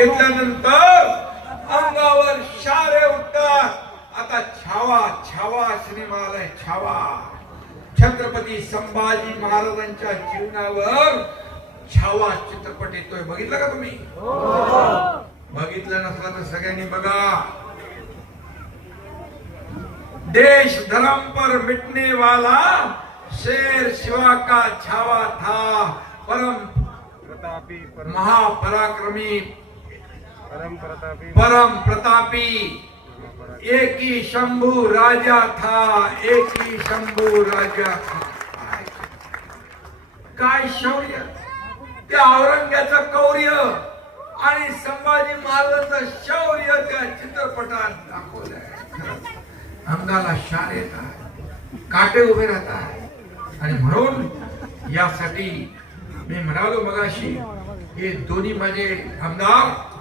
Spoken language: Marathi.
घेतल्यानंतर अंगावर शारे उठतात. आता छावा छावा सिनेमा आलाय छावा. छत्रपती संभाजी महाराजांच्या जीवनावर छावा चित्रपट येतोय. बघितलं का तुम्ही? बघितलं नसलं तर सगळ्यांनी बघा. देश धर्म पर मिटने वाला शेर शिवा का छावा था. परम प्रतापी परम महापराक्रमी परम प्रतापी। एक ही शंभू राजा था एक ही शंभू राजा था। काय शौर्य? त्या औरंग्याचं कौर्य आणि संभाजी महाराजांचं शौर्य त्या चित्रपटात दाखवलंय. अंगाला शार येत आहे काटे उभे राहतात. आणि म्हणून यासाठी मी म्हणालो मगाशी हे दोन्ही माझे आमदार